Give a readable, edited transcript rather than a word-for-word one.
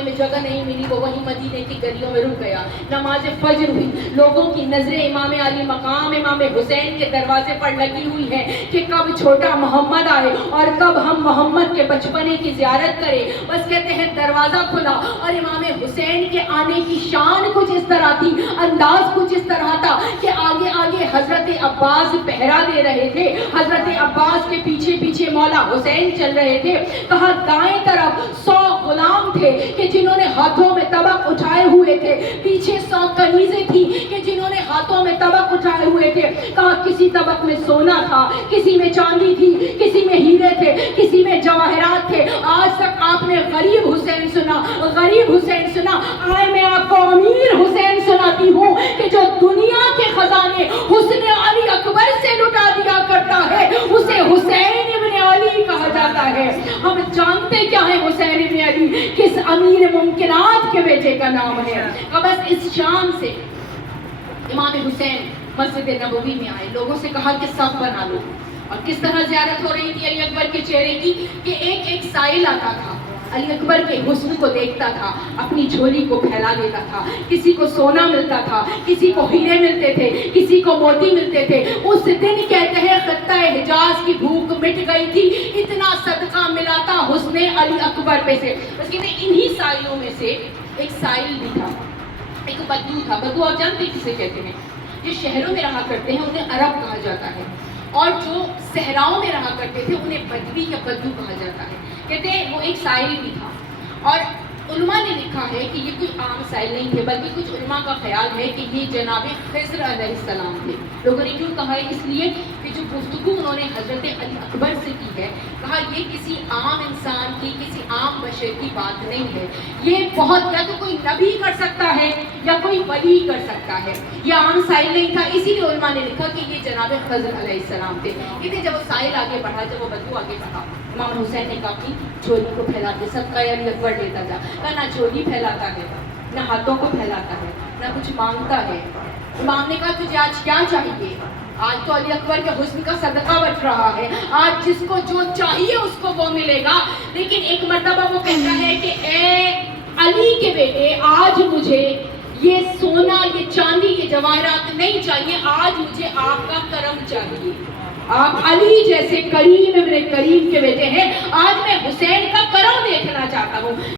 کھانے میں جگہ نہیں ملی وہ وہیں مدینے کی گلیوں میں رک گیا. نماز فجر ہوئی, لوگوں کی نظریں امام علی مقام امام حسین کے دروازے پر لگی ہوئی ہے کہ کب چھوٹا محمد آئے اور کب ہم محمد کے بچپنے کی زیارت کریں. بس کہتے ہیں دروازہ کھلا اور امام حسین کے آنے کی شان کچھ اس طرح تھی, انداز کچھ اس طرح تھا کہ آگے آگے حضرت عباس پہرا دے رہے تھے, حضرت عباس کے پیچھے پیچھے مولا حسین چل رہے تھے. کہا دائیں طرف 100 غلام تھے کہ جنہوں نے ہاتھوں میں طبق اٹھائے ہوئے تھے, پیچھے 100 کنیزیں تھی کہ جنہوں نے ہاتھوں میں طبق اٹھائے ہوئے تھے. کہا کسی طبق میں سونا تھا, کسی میں چاندی تھی, کسی میں ہیرے تھے, کسی میں جواہرات تھے. آج تک آپ نے غریب حسین سنا, غریب حسین سنا. آئے میں آپ کو امیر حسین سناتی ہوں کہ جو دنیا کے خزانے حسن علی اکبر سے لٹا دیا کرتا ہے اسے حسین ابن علی کہا جاتا ہے. ہم جانتے کیا ہے حسین ابن علی کس امیر ممکنات کے بیٹے کا نام ہے. بس اس شان سے امام حسین مسجد نبوی میں آئے, لوگوں سے کہا کہ صف بنا لو. اور کس طرح زیارت ہو رہی تھی علی اکبر کے چہرے کی کہ ایک ایک سائل آتا تھا, علی اکبر کے حسن کو دیکھتا تھا, اپنی جھولی کو پھیلا دیتا تھا. کسی کو سونا ملتا تھا, کسی کو ہیرے ملتے تھے, کسی کو موتی ملتے تھے. اس دن کہتے ہیں خطہ حجاز کی بھوک مٹ گئی تھی, اتنا صدقہ ملا تھا حسن علی اکبر پہ سے. بس کہتے ہیں انہی سائلوں میں سے ایک سائل بھی تھا, ایک بدو تھا. بدو آپ جانتے ہیں کسے کہتے ہیں؟ جو شہروں میں رہا کرتے ہیں انہیں عرب کہا جاتا ہے, اور جو صحراؤں میں رہا کرتے تھے انہیں بدوی یا بدو کہا جاتا ہے. کہتے ہیں وہ ایک سائل بھی تھا. اور علماء نے لکھا ہے کہ یہ کوئی عام سائل نہیں تھے, بلکہ کچھ علماء کا خیال ہے کہ یہ جناب خضر علیہ السلام تھے. لوگوں نے کیوں کہا ہے؟ اس لیے کہ جو گفتگو انہوں نے حضرت علی اکبر سے کی ہے, کہا یہ کسی عام انسان کی, کسی عام بشر کی بات نہیں ہے. یہ بہت یا تو کوئی نبی کر سکتا ہے یا کوئی ولی کر سکتا ہے, یہ عام سائل نہیں تھا. اسی لیے علماء نے لکھا کہ یہ جناب خضر علیہ السلام تھے. کہتے جب وہ سائل آگے بڑھا, جب وہ بدو آگے بڑھا, امام حسین نے کہا کہ جھولی کو پھیلا کے صدقہ علی اکبر لیتا جا. نہ جھولی پھیلاتا ہے, نہ ہاتھوں کو پھیلاتا ہے, نہ کچھ مانگتا ہے. امام نے کہا تجھے آج کیا چاہیے؟ آج تو علی اکبر کے حسن کا صدقہ بچ رہا ہے, آج جس کو جو چاہیے اس کو وہ ملے گا. لیکن ایک مرتبہ وہ کہتا ہے کہ اے علی کے بیٹے, آج مجھے یہ سونا, یہ چاندی, یہ جواہرات نہیں چاہیے, آج مجھے آپ کا کرم چاہیے. آپ علی جیسے کریم ابن کریم کے بیٹے ہیں, آج میں حسین کا کرم دیکھنا چاہتا ہوں.